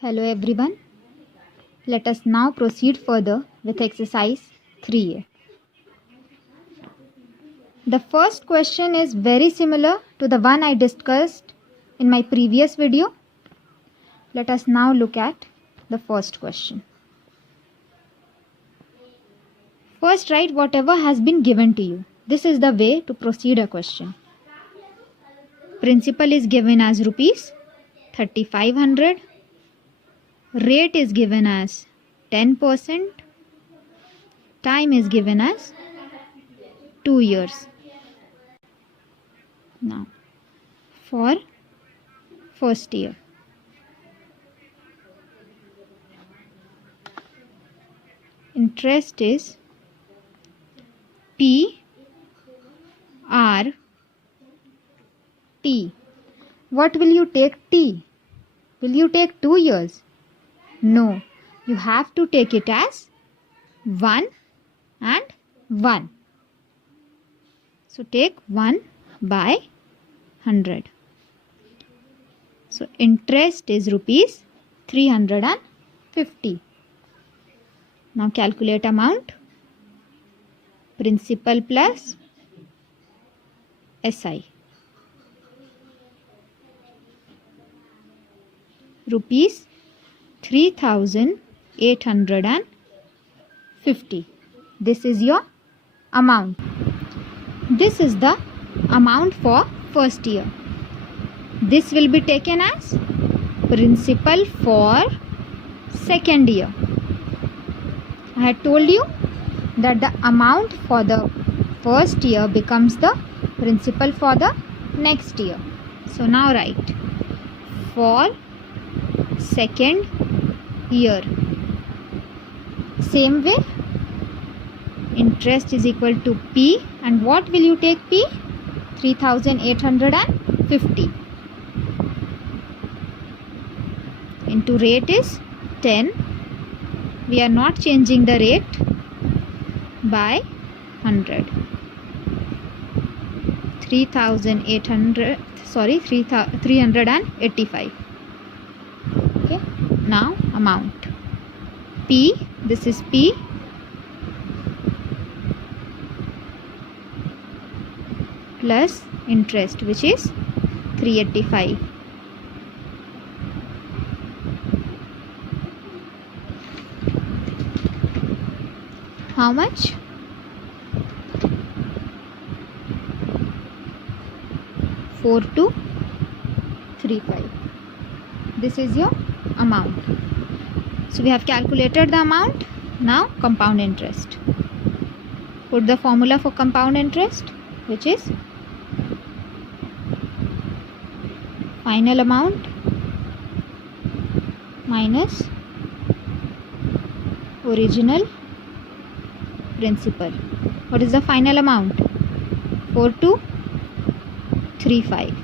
Hello everyone. Let us now proceed further with exercise 3A. The first question is very similar to the one I discussed in my previous video. Let us now look at the first question. First, write whatever has been given to you. This is the way to proceed a question. Principal is given as rupees 3500. Rate is given as 10%. Time is given as 2 years. Now, for first year, interest is P R T. What will you take T? Will you take 2 years? No, you have to take it as 1 and 1. So take 1 by 100. So interest is rupees 350. Now calculate amount. Principal plus SI. Rupees 3850. This is your amount. This is the amount for first year. This will be taken as principal for second year. I had told you that the amount for the first year becomes the principal for the next year. So now write for second year. Same way, interest is equal to P, and what will you take P? 3850 into rate is 10. We are not changing the rate, by 100. 385. Okay, now amount. P, this is P, plus interest, which is 385. How much? 4235. This is your amount. So we have calculated the amount. Now compound interest. Put the formula for compound interest, which is final amount minus original principal. What is the final amount? 4235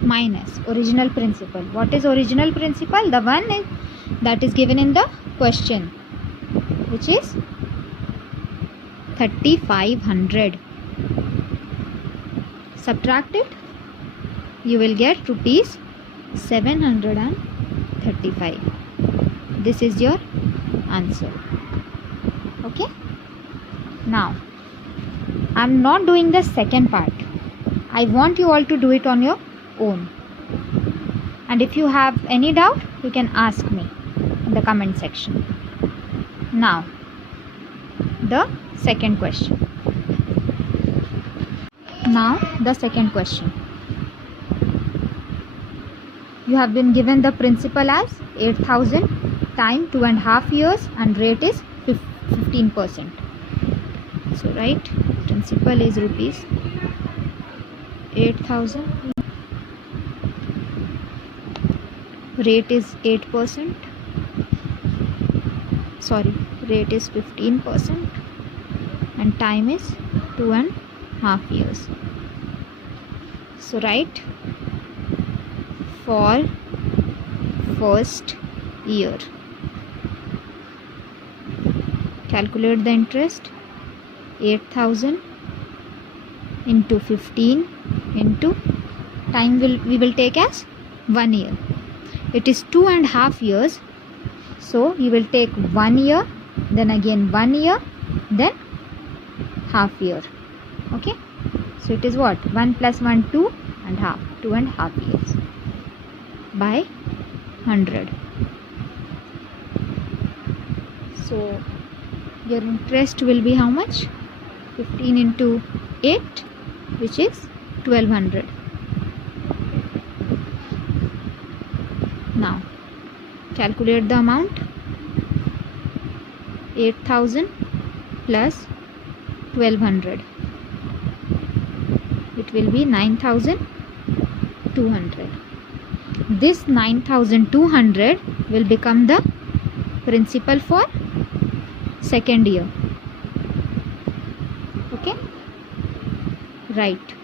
minus original principal. What is original principal? The one that is given in the question, which is 3500. Subtract it, you will get rupees 735. This is your answer. Okay. Now, I am not doing the second part. I want you all to do it on your own. And if you have any doubt, you can ask me in the comment section. Now, the second question. Now, the second question. You have been given the principal as 8000, time 2.5 years, and rate is 15%. So write principal is rupees 8000, rate is 8%, rate is 15%, and time is 2.5 years. So write for first year. Calculate the interest. 8000 into 15 into time we will take as 1 year. it is 2.5 years. So you will take 1 year, then again 1 year, then half year. Okay, so it is what? 1 plus 1, 2.5, 2.5 years by 100. So your interest will be how much? 15 into 8, which is 1200. Now calculate the amount. 8000 plus 1200, it will be 9200. This 9200 will become the principal for second year. Okay, right,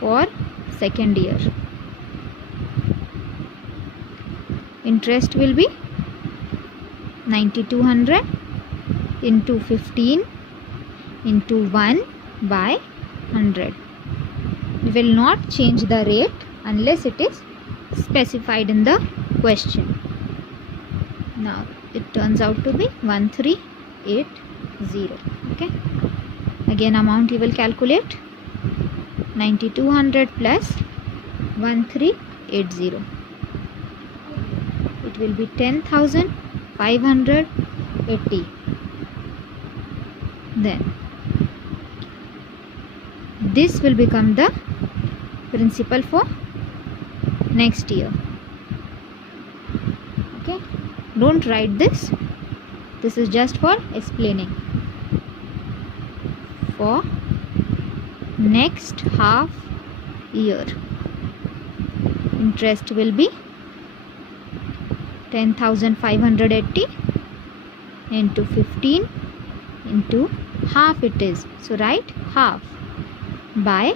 for second year. Interest will be 9200 into 15 into 1 by 100. We will not change the rate unless it is specified in the question. Now it turns out to be 1380. Okay, again amount you will calculate. 9200 plus 1380, it will be 10,580. Then this will become the principal for next year. Okay, don't write this. This is just for explaining. For next half year, interest will be 10,580 into 15 into half it is. So write half by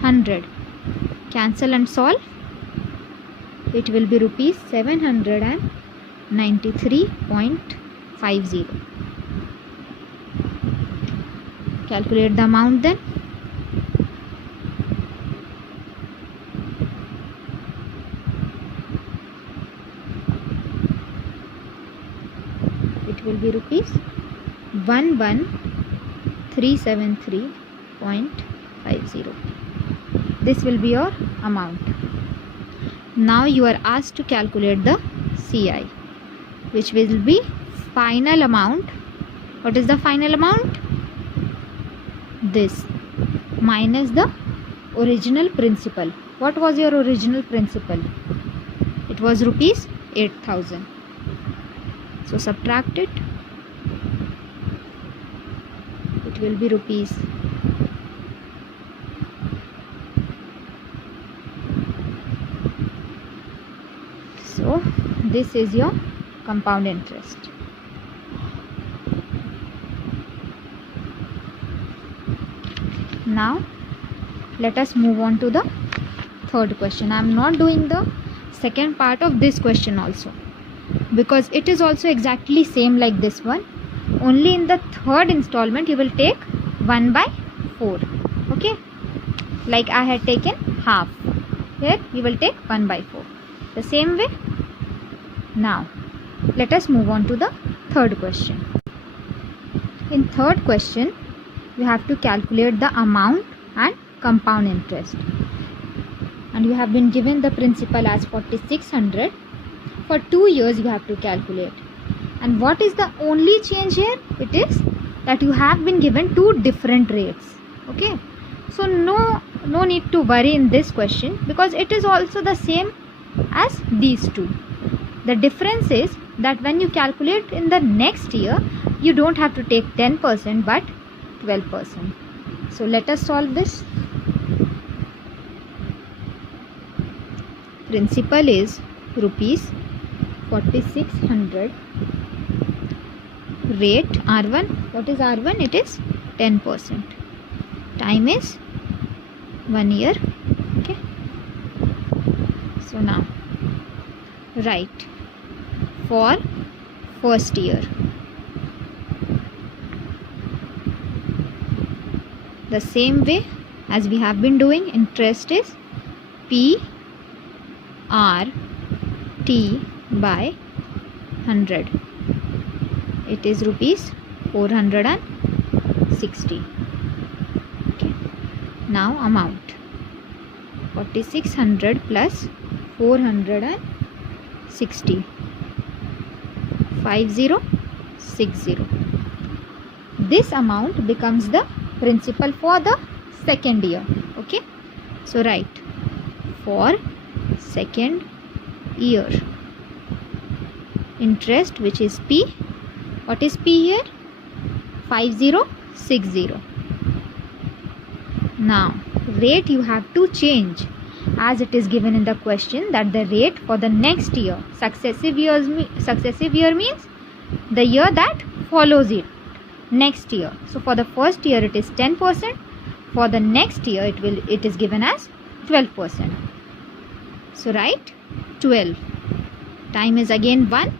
100. Cancel and solve. It will be rupees 793.50. Calculate the amount then. It will be rupees 11,373.50. This will be your amount. Now you are asked to calculate the CI, which will be final amount. What is the final amount? This minus the original principal. What was your original principal? It was rupees 8,000. So subtract it. It will be rupees 8,000. So this is your compound interest. Now let us move on to the third question. I am not doing the second part of this question also, because it is also exactly same like this one. Only in the third installment you will take 1 by 4. Okay, like I had taken half, here you will take 1 by 4, the same way. Now let us move on to the third question. In third question you have to calculate the amount and compound interest, and you have been given the principal as 4600. For 2 years you have to calculate. And what is the only change here? It is that you have been given two different rates. Okay, so no need to worry in this question, because it is also the same as these two. The difference is that when you calculate in the next year, you don't have to take 10% but 12%. So let us solve this. Principal is rupees 4600. Rate R1, what is R1? It is 10%. Time is 1 year. Okay, so now write for first year. The same way as we have been doing, interest is P R t by 100. It is rupees 460. Okay. Now amount 4600 plus 460, 5060. This amount becomes the principal for the second year. Okay, so write for second year interest, which is P. What is P here? 5060. Now rate you have to change, as it is given in the question that the rate for the next year, successive year means the year that follows it, next year. So for the first year it is 10%, for the next year it is given as 12%. So write 12. Time is again 1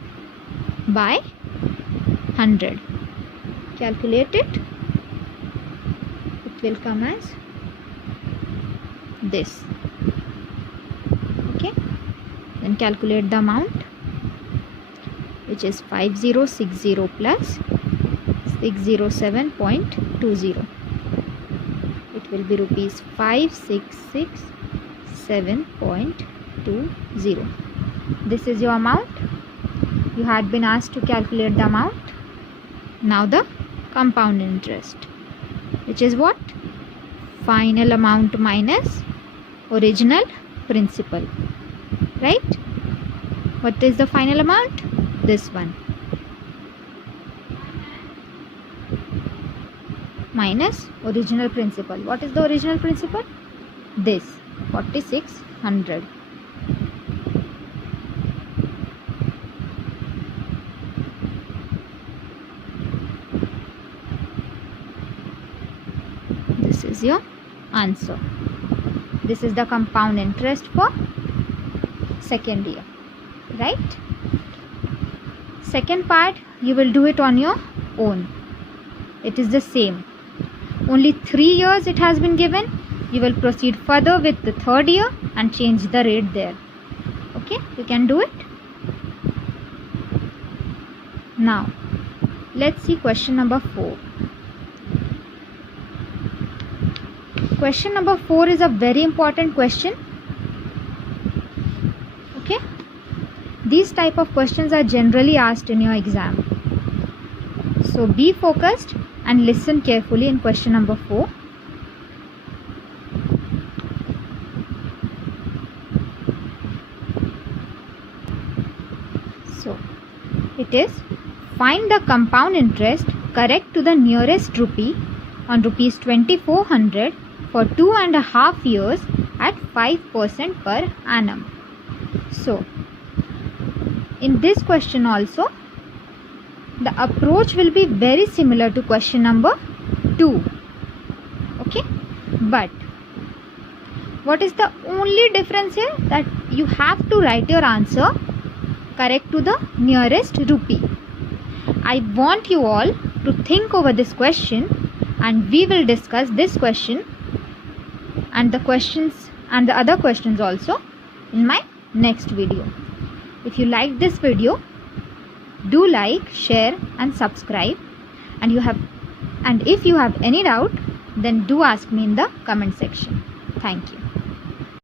by 100. Calculate it. It will come as this. Okay, then calculate the amount, which is 5060 plus 607.20. It will be rupees 5667.20. This is your amount. You had been asked to calculate the amount. Now the compound interest, which is what? Final amount minus original principal, right? What is the final amount? This one, minus original principal. What is the original principal? This 4600. This is your answer. This is the compound interest for second year, right? Second part you will do it on your own. It is the same. Only 3 years it has been given. You will proceed further with the third year and change the rate there. Okay, you can do it. Now let's see question number 4. Question number 4 is a very important question. Okay, these type of questions are generally asked in your exam. So be focused and listen carefully in question number 4. So it is, find the compound interest correct to the nearest rupee on rupees 2400 for 2.5 years at 5% per annum. So in this question also the approach will be very similar to question number 2. Okay, but what is the only difference here? That you have to write your answer correct to the nearest rupee. I want you all to think over this question, and we will discuss this question and the questions and the other questions also in my next video. If you like this video, do like, share and subscribe, and if you have any doubt, then do ask me in the comment section. Thank you.